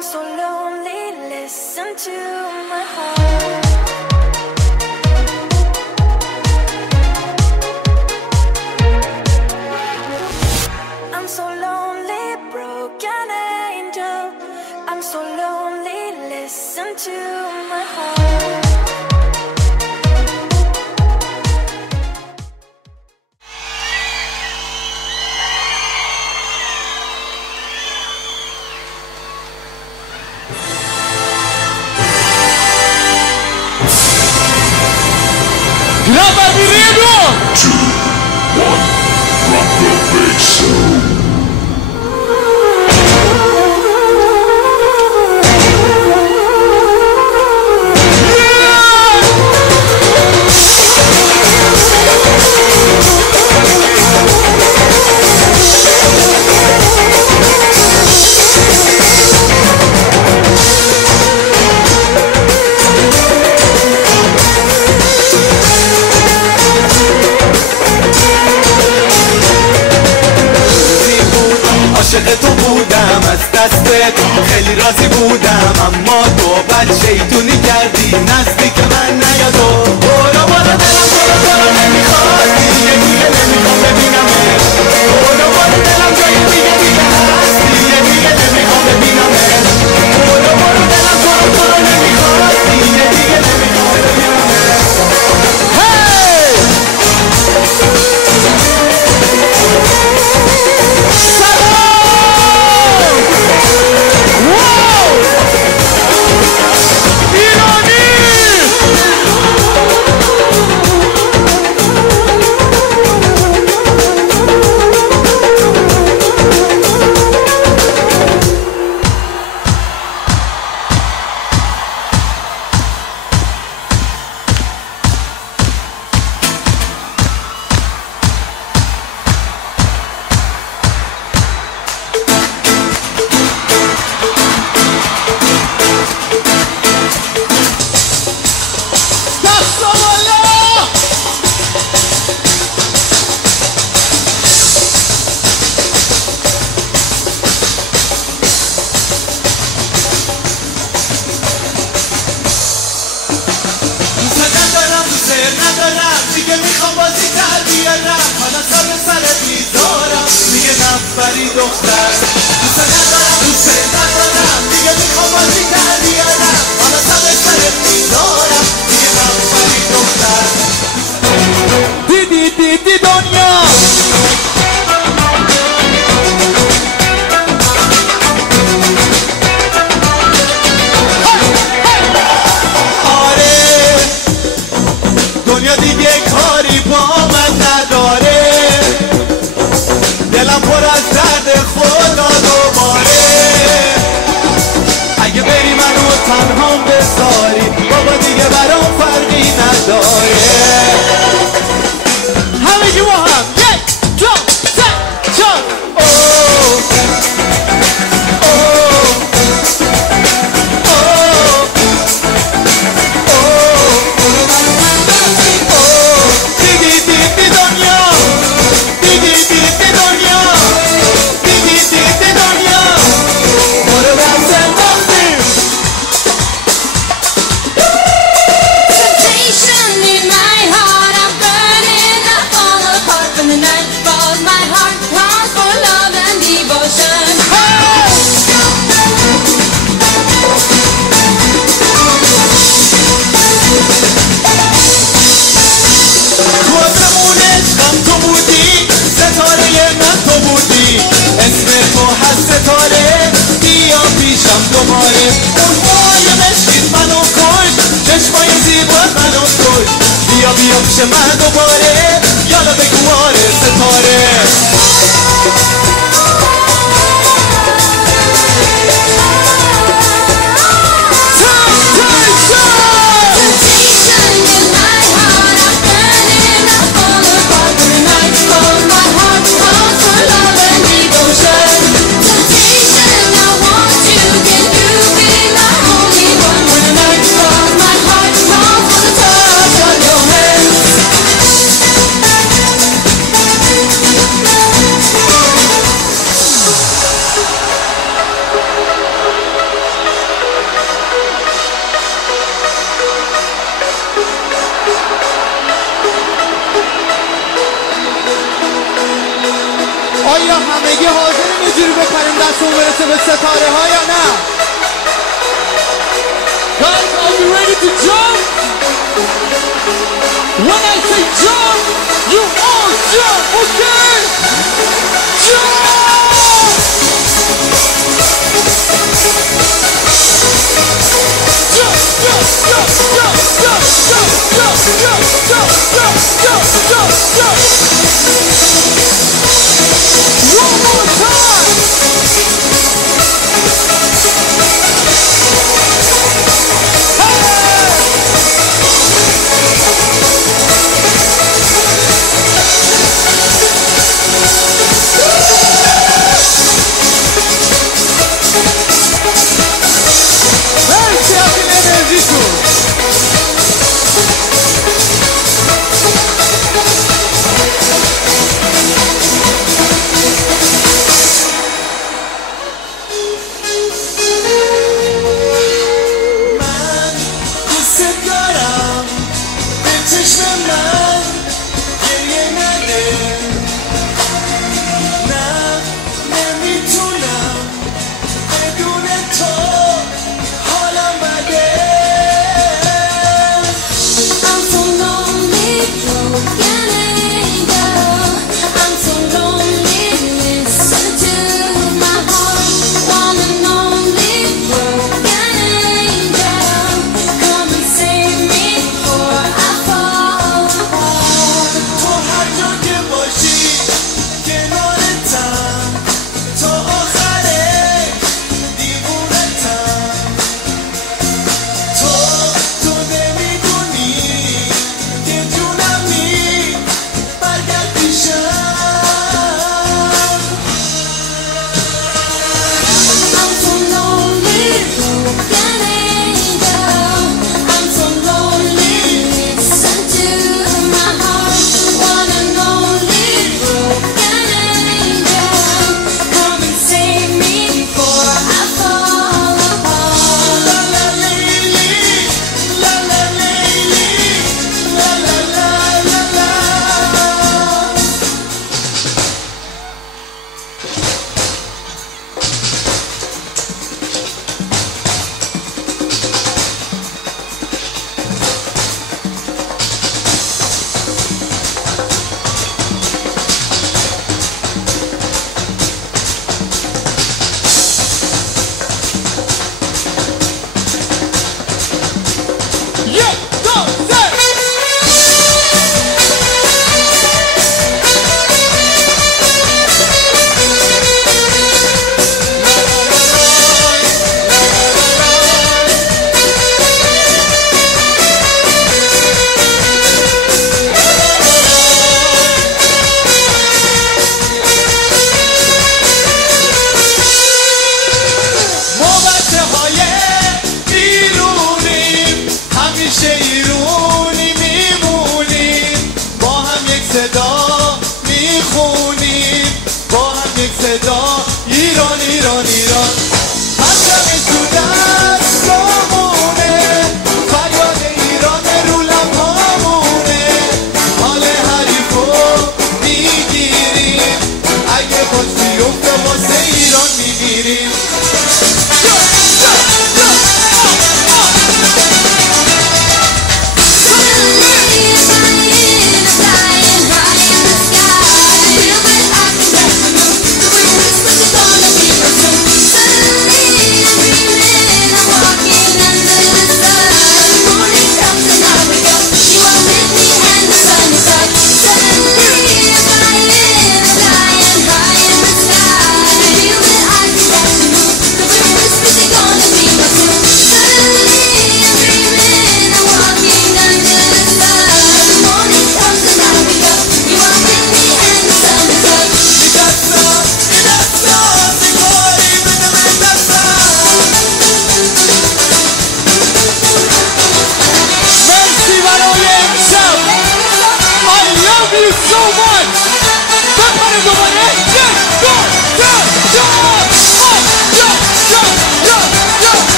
I'm so lonely, listen to my heart. I'm so lonely, broken angel. I'm so lonely, listen to my heart. Grabbar vi redo? 2, 1, rock the bass zone. عاشق تو بودم از دستت خیلی راضی بودم، اما تو بد شیطونی کردی نزدیک من نیا تو. برو برو دلم برو نمیخواد دیگه نمیخوام ببینمت. برو دلم جای دیگه هست دیگه نمیخوام ببینمت. برو دلم برو نمیخواد دیگه نمیخوام ببینمت. ندارم دیگه میخوام بازی در بیارم، حالا سر به سرت میذارم میگه نفری دختر. دوست ندارم دیگه میخوام بازی در بیارم، حالا سر به سرت میذارم میگه نفری دختر. دیدی دنیا دنیا دیگه کاری با من نداره، دلم پر از درد خدا دوباره. همگی حاضرین یه جوری بپریم دستمون برسه به ستاره ها یا نه؟ Guys, are you ready to jump? When I say jump, you all jump, okay? Jump! Jump, jump, jump, jump, jump, jump, jump, jump, jump, jump, jump, jump, jump. One more time! Mersi abinin enerjisi.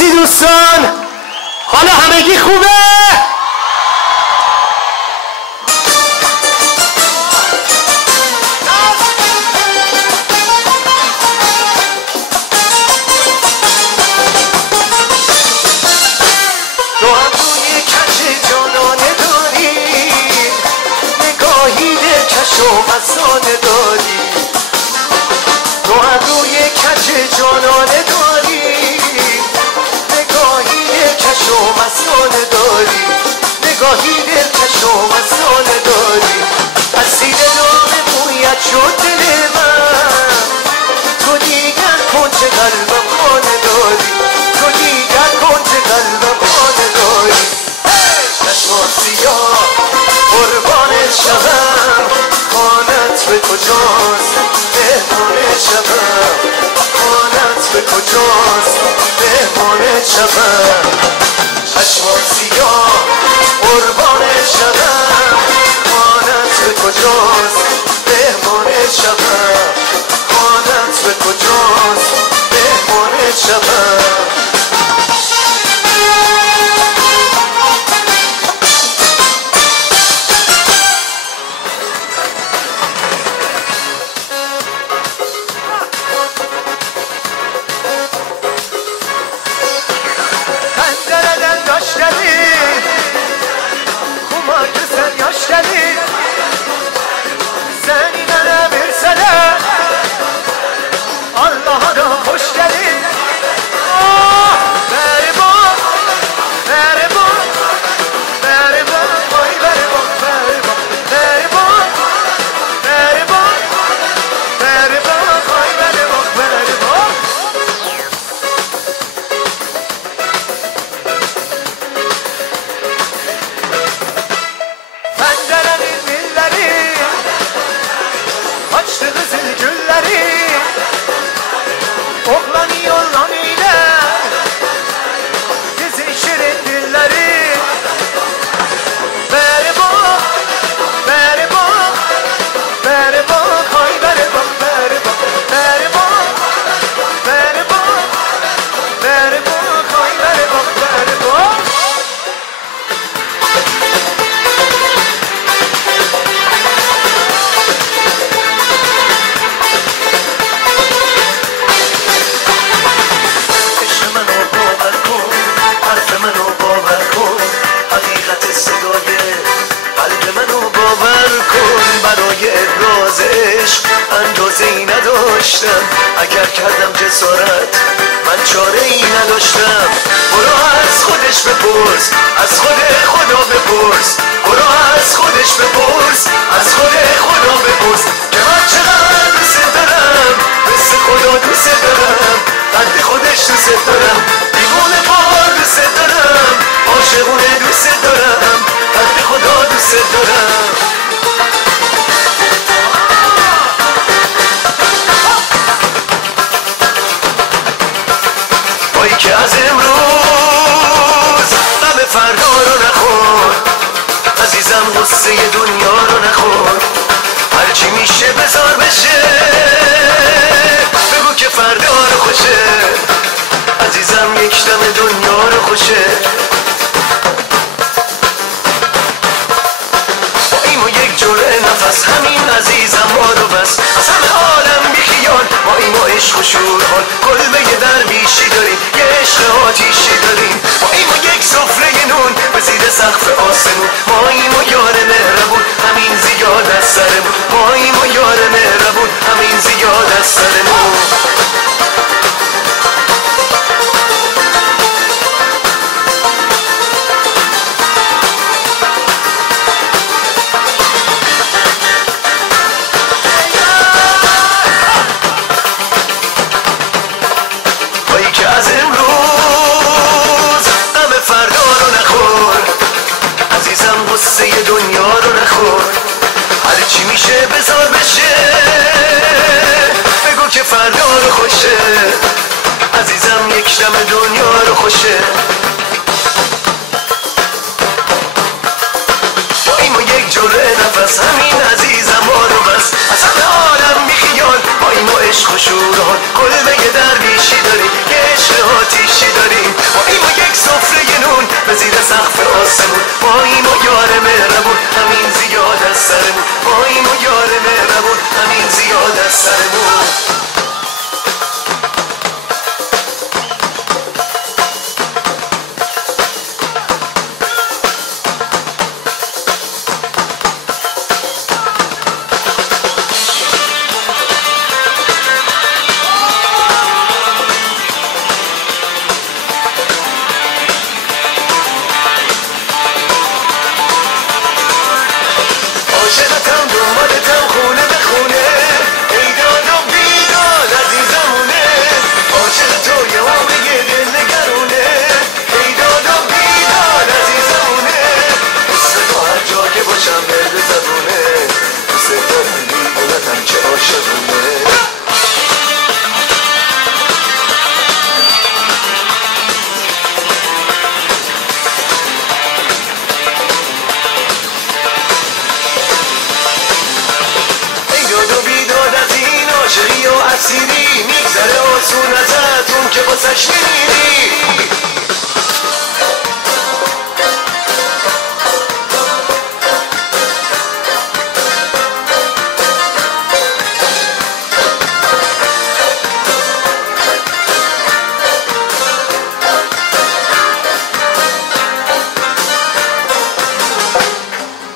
مرسی دوستان. حالا همگی خوبه؟ تو هم روی کش جانانه داری، نگاهی دلکش و مستانه داری. تو هم روی کش جانانه داری، نگاهی دلکش و مستانه داری. نگاهی دلکش و مستانه داری. اسیر دام مویت شد دل من، تو دیگر کنج قلبم خانه داری. تو دیگر کنج قلبم خانه داری. چشمان سیاه قربان شبم، خانت به کجاست مهمان شبم. خانت به کجاست مهمان شبم. چشمان سیاه قربان شبم، خانت به کجاست مهمان شبم. خانت به کجاست مهمان شبم. Pencereden yaş gelir, kumar güzel yaş gelir. Seni bana verseler, Allah'a da hoş gelir. Ah, berbat, berbat, berbat, ay berbat, berbat, berbat, berbat, berbat, ay berbat, berbat. Pencerenin milleri açtı kızıl gülleri. Oklanıyor lan ile dizin şirin dilleri. Berbat, berbat, berbat, hay berbat, berbat, berbat, berbat, berbat, hay berbat, berbat. عشق منو باور کن، حرف منو باور کن، حقیقت صدای قلب منو باور کن. برای ابراز عشق اندازه‌ای نداشتم، اگر کردم جسارت من چاره‌ای نداشتم. برو از خودش بپرس، از خود خدا بپرس. برو از خودش بپرس، از خود خدا بپرس که من چقدر دوست دارم، مثل خدا دوست دارم، قد خودش دوست دارم. دیوونه بار دوست دارم، عاشقونه دوست دارم، قد خدا دوست دارم. وای که از امروز غم فردا رو نخور، عزیزم غصه دنیا رو نخور. هرچی میشه بذار بشه، بگو که فردا رو خوشه. عزیزم یک دم دنیا رو خوشه. با این و یک جرعه نفس، همین عزیزم ما رو بس. از همه عالم بیخیال، با این و عشق و شور حال. کلبه درویشی داریم، یه عشق آتیشی داریم. با این و یک سفره نون به زیر سقف آسمون. ما این و یار مهربون، همین زیاد از سرمون. ما این و یار مهربون، همین زیاد از سرمون. وای که از امروز غم فردا رو نخور، عزیزم غصه دنیا رو نخور. هرچی میشه بذار بشه، بگو که فردا رو خوشه. عزیزم یک دم دنیا رو خوشه. با این و یک جرعه نفس، همین عزیزم ما رو بس. از همه عالم بیخیال، با این و عشق و شوران. کلبه درویشی داریم، یه عشق آتیشی داریم. یک سفره نون به زیر سقف آسمون ماییم و یار مهربون همین زیاد از سرمون ماییم و یار مهربون همین زیاد از سرمون عاشقتم دنبالتم خونه به خونه ای داد و بیداد عزیزمونه عاشق تو یه عمر یه دل نگرونه ای داد و بیداد عزیزمونه دوست تو هر جا که باشم دل به زبونه دوست دارم بیدونتم که عاشقونه عاشقی و اسیری میگذره آسون ازتون که باسش میمیری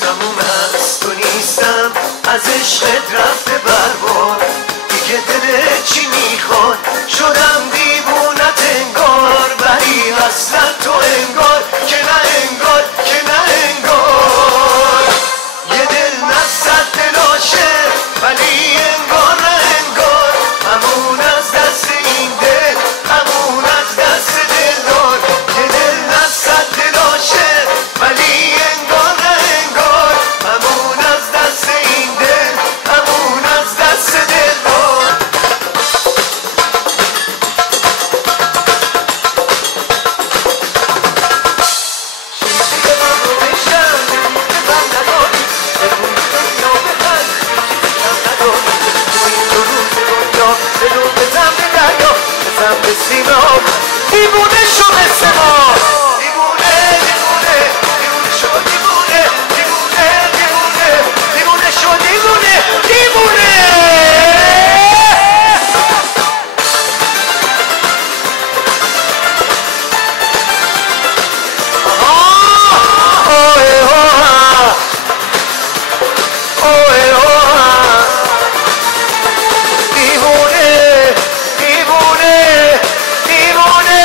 تموم هست تو نیستم از عشقت رفته برباد دیگه دلت چی میخواد شدم دیوونت انگار ولی اصلا تو انگار که نه انگار که نه انگار یه دل نصد دلاشه ولی انگار نه انگار همون از دست این دل همون از دست دلدار یه دل نصد دلاشه ولی انگار نه انگار همون از دست این دل همون از دست دلدار چیزی که من رو بشم بزن ندار بگون دنیا بزن بزن ندار تو این دو روز دنیا دلو بزن به دریا بزن به سینه ها دیوونه شو مثل ما دیوونه دیوونه دیوونه شو دیوونه دیوونه دیوونه دیوونه شو دیوونه دیوونه دیوونه دیوونه دیوونه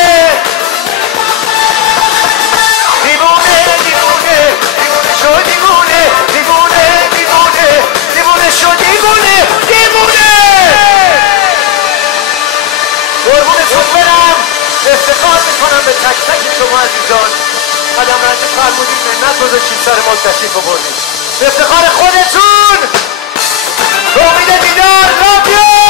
دیوونه دیوونه دیوونه شو دیوونه دیوونه دیوونه دیوونه شو دیوونه دیوونه قربونتون برم افتخار میکنم به تک تک شما عزیزان قدم رنج فرمودید منت گذاشتید سر ما تشریف آوردید به افتخار خودتون به امید دیدار. love you